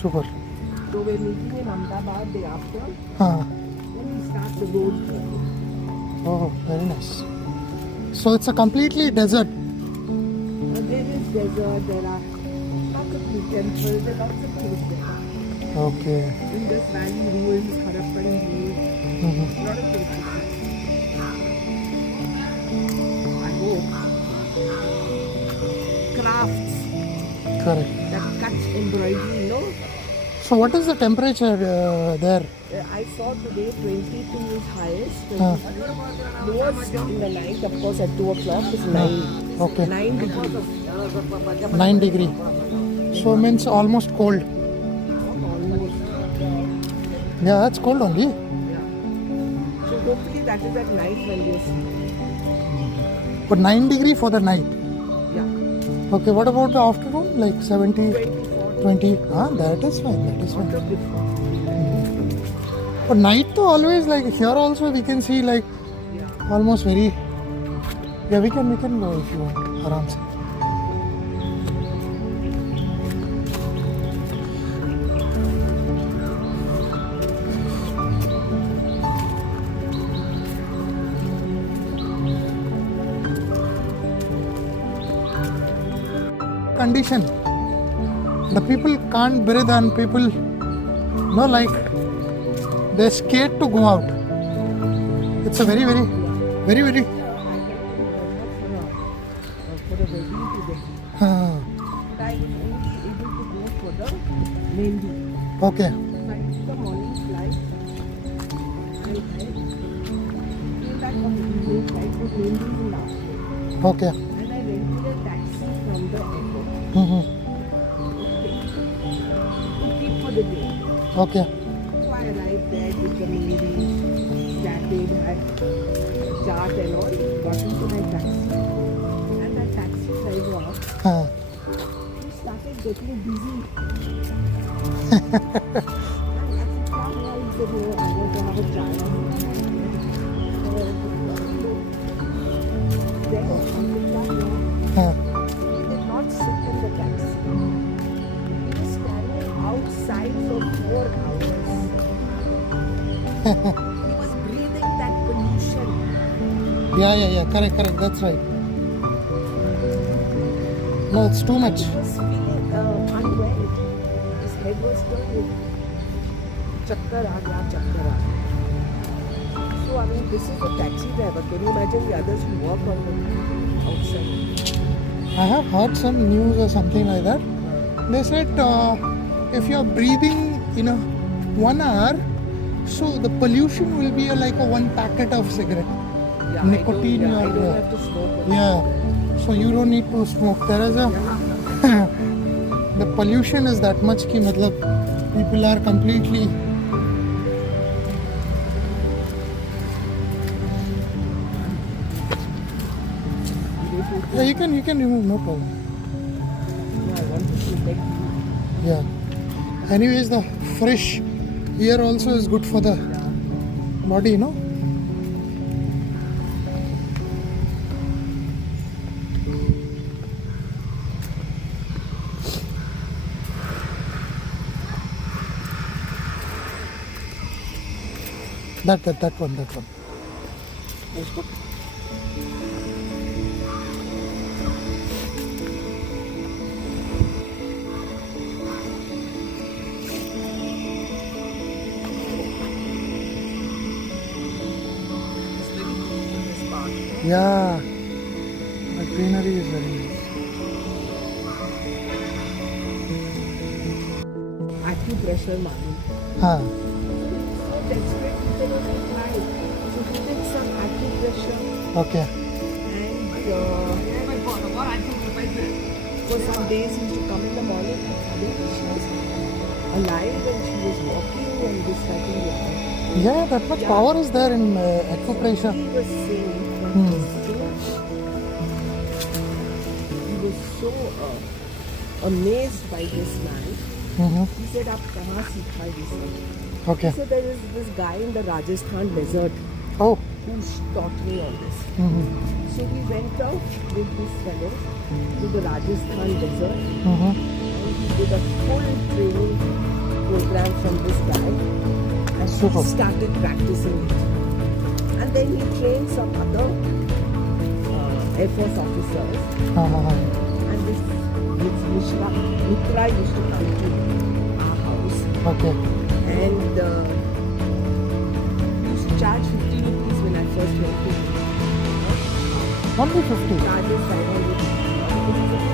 super. So we're meeting in Ahmedabad day after. Huh. Then we start the road trip. Oh, very nice. So it's a completely desert. There is desert, there are lots of temples, there are lots of things there. Okay. In this valley, ruins, Harappan ruins, Mm-hmm. a lot of things to see. I hope. Crafts, Correct. that cuts embroidery, you know. So what is the temperature there? I saw today 22 is highest, Huh. 23. Lowest in the night, of course, at 2 o'clock is 9. Okay. 9 degrees. 9 degree. So means almost cold. Almost. Yeah, that's cold only. Yeah. So hopefully that is at night when we see. But 9 degree for the night. Yeah. Okay, what about the afternoon? Like 70, 24. 20? Ah, that is fine. That is Not fine. a difference. But night though always like here also we can see like Yeah. almost very. Yeah, we can go if you want. Aram se. Condition. The people can't breathe and people, no, like they're scared to go out. It's a very. For the wedding today. uh, But I was only able to go for the Mendi. okay. So I took the morning flight and I came back on the evening flight for Mendi in the afternoon. Okay. And I rented a taxi from the airport Mm-hmm. to keep for the day. Okay. So I arrived there with the Mendi, chatted, had chat and all, got into my taxi. And that taxi driver, he started getting busy. And as he came out, he said, "No, I want to have a chai." Then on the platform, he did not sit in the taxi. He was standing outside for 4 hours. He was breathing that pollution. Yeah. Correct. That's right. No, it's too much. He was feeling unwell. His head was turning. Chakkar aa gaya. So, I mean, this is a taxi driver. Can you imagine the others who work on the outside? I have heard some news or something like that. They said if you're breathing in a 1 hour, so the pollution will be like a 1 packet of cigarette. Yeah, Nicotine I or don't have to smoke. on yeah. So you don't need to smoke. There is a the pollution is that much ki matlab people are completely. Yeah, you can remove, no problem. Yeah, I want to protect you. Yeah. Anyways, the fresh air also is good for the body, you know. That one. That's good. It's very cool in this part. Yeah. The greenery is very nice. Acupressure Manu. Huh. So desperate, he said, "Okay, try." So he did some acupressure Okay. and for some days he used to come in the morning and suddenly she was alive and she was walking and this happening. Yeah, that much power is there in acupressure. He was saying that he was so amazed by this man. Mm-hmm. He said, "Aap kahan seekha ye sab?" Okay. So there is this guy in the Rajasthan desert Oh. who taught me all this. Mm-hmm. So we went out with this fellow to the Rajasthan desert Mm-hmm. and he did a full training program from this guy and Super. he started practicing it. And then he trained some other Air Force officers. And this Mitra used to come to our house. Okay. And he used to charge 50 rupees when I first went to Only 50. charges 500 because he's a